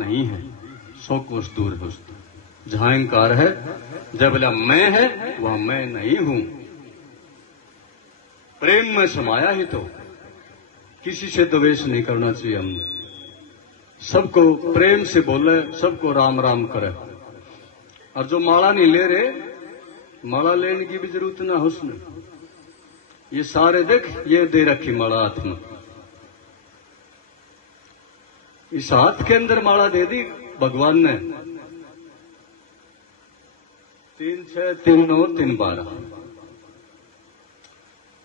नहीं है, 100 कोस दूर है उससे। जहां अहंकार है, जब बोला मैं है, वहां मैं नहीं हूं। प्रेम में समाया ही तो किसी से द्वेष नहीं करना चाहिए। हमने सबको प्रेम से बोले, सबको राम राम करे। और जो माला नहीं ले रहे, माला लेने की भी जरूरत ना उसने। ये सारे देख, ये दे रखी माला हाथ में, इस हाथ के अंदर माला दे दी भगवान ने। 3 6 3 9 3 12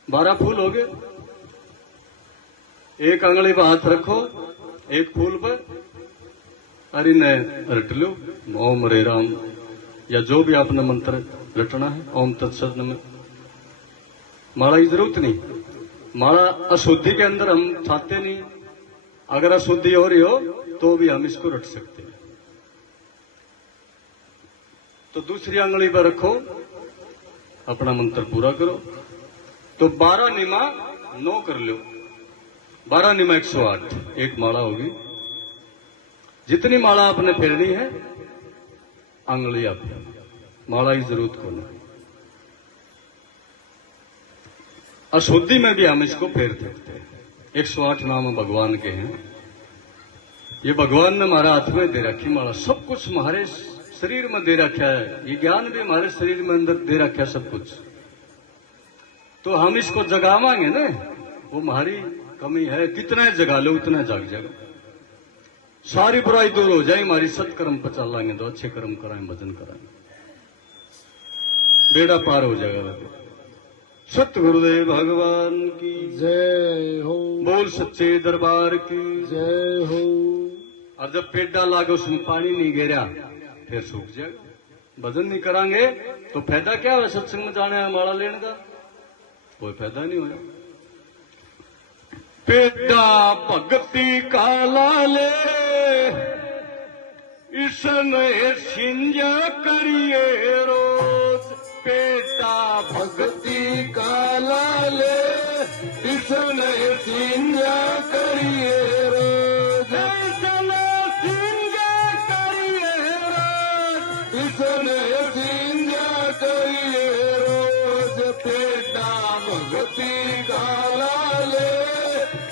12 फूल हो गए। एक अंगली पर हाथ रखो, एक फूल पर, और इन्हें रट लो। ओम रे राम, या जो भी आपने मंत्र रटना है, ओम तत्सत में। माला की जरूरत नहीं। माला अशुद्धि के अंदर हम चाहते नहीं। अगर अशुद्धि हो रही हो तो भी हम इसको रट सकते हैं। तो दूसरी अंगली पर रखो, अपना मंत्र पूरा करो। तो 12 निमा 9 कर लो। 12 निमा 108, एक माला होगी। जितनी माला आपने फेरनी है, अंगली आप, माला की जरूरत को नहीं। अशुद्धि में भी हम इसको फेर सकते हैं। 108 नाम भगवान के हैं। ये भगवान ने हमारे हाथ में दे रखी माला। सब कुछ हमारे शरीर में दे रखा है। ये ज्ञान भी हमारे शरीर में अंदर दे रखा है सब कुछ। तो हम इसको जगावांगे ना, वो हमारी कमी है। कितना जगा लो उतना जाग जाएगा। सारी बुराई दूर हो जाए, हमारी सत्कर्म पर चलाएंगे तो अच्छे कर्म कराएंगे, भजन कराएंगे, बेड़ा पार हो जाएगा। सत्य गुरुदेव भगवान की जय हो। बोल सच्चे दरबार की जय हो। और जब पेट डाला के उसमें पानी नहीं गिरा, फिर सूख जाएगा। भजन नहीं करांगे तो फायदा क्या है? सत्संग में जाने माला लेने का कोई फायदा नहीं होगा। पेटा भगती का लाले, इसने सिंजा करिए रोज। पेटा भक्ति का लाले, इसने सिंजा करिए रोज। इसने सिंजा करिए रोज। इसने सिंजा करिए रोज। पेटा भक्ति का लाले,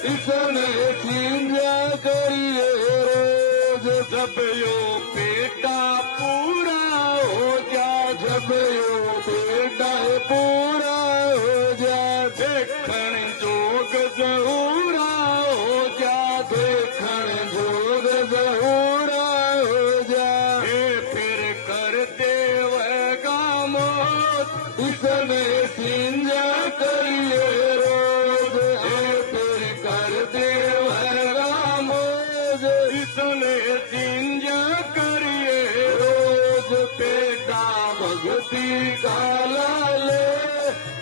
इसने सिंजा करिए रोज। जब यो पेटा पूरा हो जा, जब यो पेटा पूरा हो जा, देखण जोग जहूरा हो जा। देखण जोग जहूरा हो जा। हे फिर कर देवेगा मौत, इसने सिंजा करिए रोज। हे फिर कर देवेगा मौज, इसने सिंजा करिए रोज। पेटा भक्ति का लाले,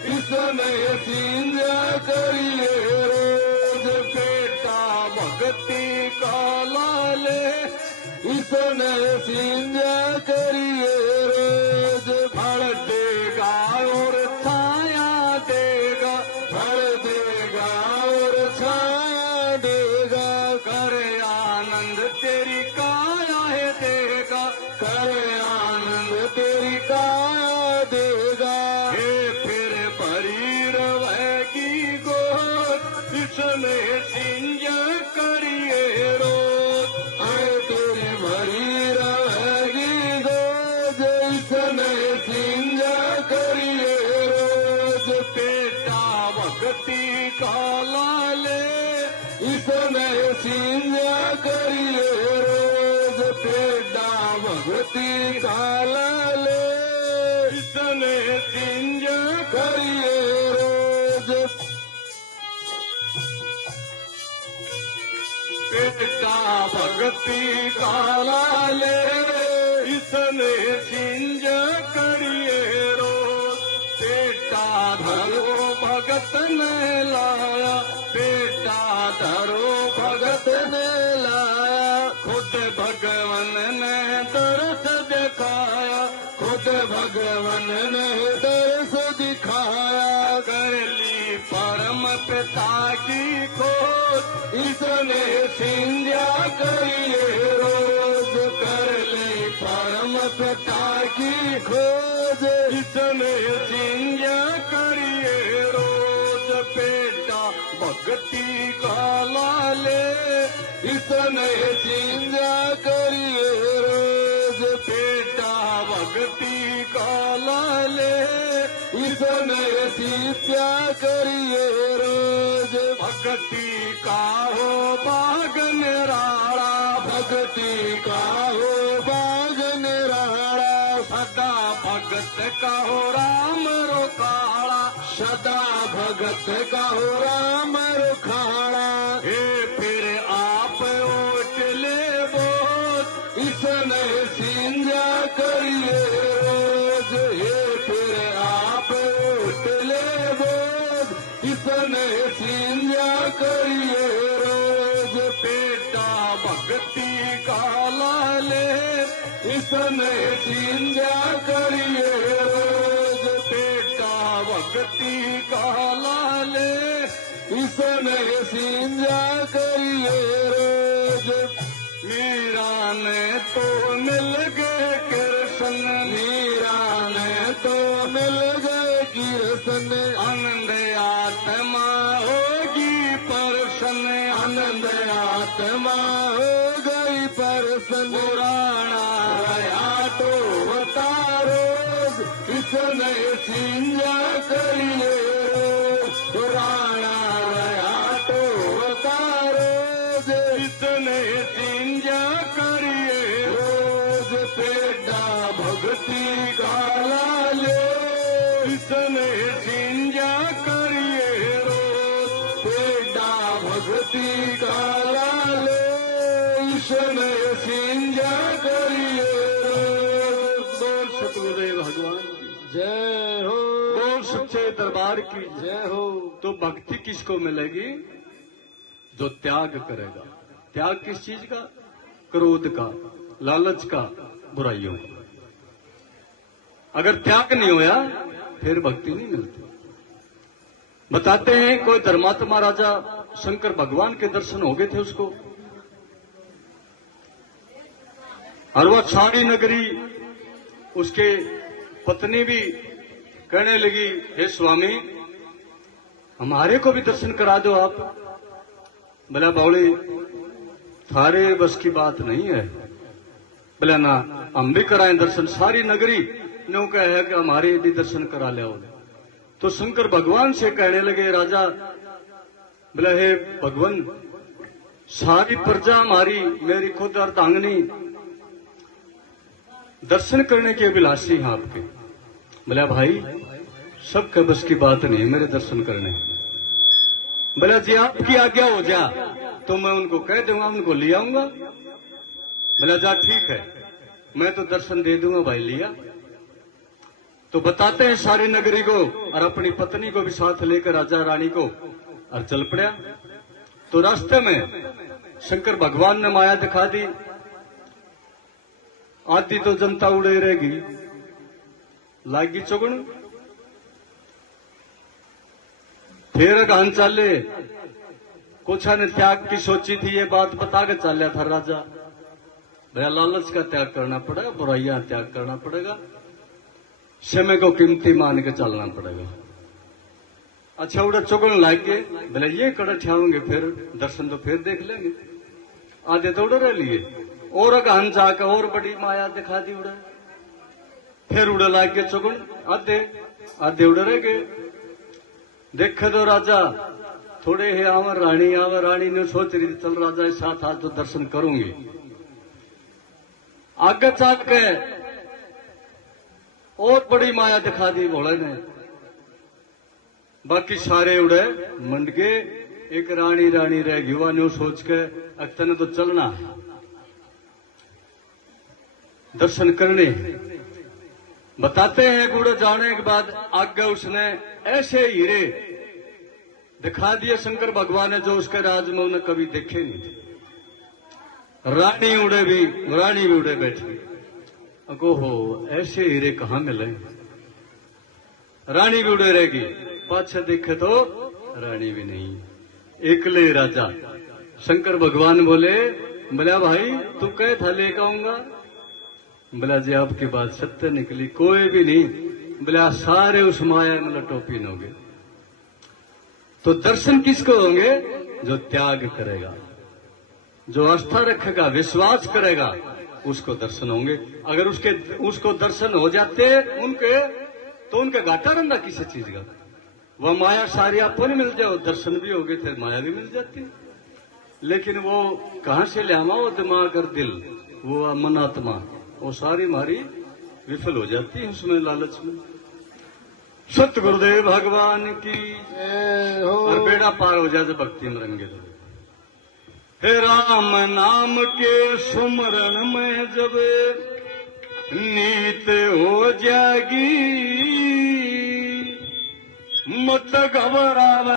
इसने सिंजा करिए रोज। बेटा भक्ति का लाले, इसने सिंजा करिए रोज। फल देगा और छाया देगा। फल देगा और छाया देगा। कर आनंद तेरी काया है देगा। कर आनंद तेरी काया देगा। हे फिर भरी रहेगी गोद, इसने सिंजा करिए रोज। आए तेरी भरी रहेगी गोद, इसने सिंजा करिए रोज। बेटा भक्ति का लाले, इसने सिंजा करिए रोज। पेटा भक्ति का लाले, इसने सिंजा करिए रोज। बेटा भक्ति का लाले, इसने सिंजा करिए रोज। बेटा धरो भगत ने लाया, बेटा धरो भगत ने लाया, खुद भगवान ने दर्श दिखाया। खुद भगवान ने दर्श दिखाया। कर ली परम पिता की खोज, इसने सिंजा करिए रोज। सरकार की खोज, इसने सिंजा करिए रोज बेटा भक्ति का लाले, इसने चिंजा करिए रोज, बेटा भक्ति का लाले, इसने शिष्या करिए रोज, भक्ति का हो बागन राणा, भक्ति का हो बागन राणा, सदा भगत का हो राम रोकाड़ा, सदा भगत का हो राम रुखाड़ा, हे फिर आप ओटले बोध, इसने सिंजा करिए रोज, ये फिर आप उठले बोध, इसने सिंजा करिए रोज, बेटा भक्ति का लाले, इसने सिंजा करिए रोज, बेटा भक्ति का लाले, इसने सिंजा करिए रोज, मीरा ने तो मिल गए कृष्ण, मीरा ने तो मिल गए कृष्ण, आनंद आत्मा होगी प्रसन्न, आनंद आत्मा हो गई प्रसन्न, पुराणा आया तो अवतारो, इसने सिंजा करिए रोज, पुराणा आया तो अवतारो, इसने सिंजा करिए रोज, बेटा भक्ति का लाले, इसने सिंजा करिए रोज, बेटा भक्ति का लाले, इसने सिंजा करिए रोज। बोल सतगुरुदेव भगवान की, जय हो, बोल सच्चे दरबार की। जय हो। तो भक्ति किसको मिलेगी? जो त्याग करेगा। त्याग किस चीज का? क्रोध का, लालच का, बुराइयों का। अगर त्याग नहीं होया फिर भक्ति नहीं मिलती। बताते हैं कोई धर्मात्मा राजा शंकर भगवान के दर्शन हो गए थे उसको, और वह सारी नगरी, उसके पत्नी भी कहने लगी, हे स्वामी हमारे को भी दर्शन करा दो आप। बोला बावली थारे बस की बात नहीं है। बोला ना हम भी कराएं दर्शन। सारी नगरी ने कहा है कि हमारे भी दर्शन करा ले। तो शंकर भगवान से कहने लगे राजा, बोला हे भगवान सारी प्रजा हमारी, मेरी खुद अर्धांगनी दर्शन करने के अभिलाषी हैं आपके। बोला भाई सबके बस की बात नहीं मेरे दर्शन करने। बोला जी आपकी आज्ञा हो जा तो मैं उनको कह दूंगा, उनको ले आऊंगा। बोला जा ठीक है, मैं तो दर्शन दे दूंगा भाई, लिया। तो बताते हैं सारी नगरी को और अपनी पत्नी को भी साथ लेकर राजा रानी को और चल पड़ा। तो रास्ते में शंकर भगवान ने माया दिखा दी। आधी तो जनता उड़े रहेगी, लागी चुगण। फिर गहन चाले, कुछ ने त्याग की सोची थी, ये बात बता के चालिया था राजा। भैया लालच का त्याग करना पड़ेगा, बुराइयां त्याग करना पड़ेगा, समय को कीमती मान के चलना पड़ेगा। अच्छा उड़ा चुगन लाग गए। बोले ये कड़ा ठियाओगे फिर दर्शन तो फिर देख लेंगे। आधे तो उड़ रह लिए और गहन जाकर और बड़ी माया दिखा दी उड़े। फिर उड़े लाग गए चुगन, आधे आधे उड़ रह गए। देखे तो राजा थोड़े है आवर रानी ने सोच रही थी चल राजा इस साथ आज तो दर्शन करूंगी। आगे चल के और बड़ी माया दिखा दी भोले ने। बाकी सारे उड़े मंड के, एक रानी रह गई। वह न्यू सोच के अक्तने तो चलना है दर्शन करने। बताते हैं गुड़े जाने के बाद आगे उसने ऐसे हीरे दिखा दिए शंकर भगवान ने जो उसके राज में उन्हें कभी देखे नहीं थे। रानी भी उड़े बैठी। अगो हो ऐसे हीरे कहां मिले। रानी भी उड़े रहेगी, पाछे देखे तो रानी भी नहीं, एकले राजा। शंकर भगवान बोले, बोला भाई तू कहे था लेकर आऊंगा, बोला जी आपकी बात सत्य निकली, कोई भी नहीं, बोला सारे उस माया में लटोपी न होंगे। तो दर्शन किसको होंगे? जो त्याग करेगा, जो आस्था रखेगा, विश्वास करेगा, उसको दर्शन होंगे। अगर उसको दर्शन हो जाते उनके, तो उनके घाटा रंदा किसी चीज का। वह माया सारी आपको नहीं मिल जाए, दर्शन भी हो गए थे, माया भी मिल जाती। लेकिन वो कहां से ले आवा? वो दिमाग और दिल, वो मन आत्मा, वो सारी हमारी विफल हो जाती है उसमें, लालच में। सत्य गुरुदेव भगवान की जय हो। और बेड़ा पार हो जाए भक्ति में रंगे। हे राम नाम के सुमरण में जब नीत हो जाएगी, मत घबरावे।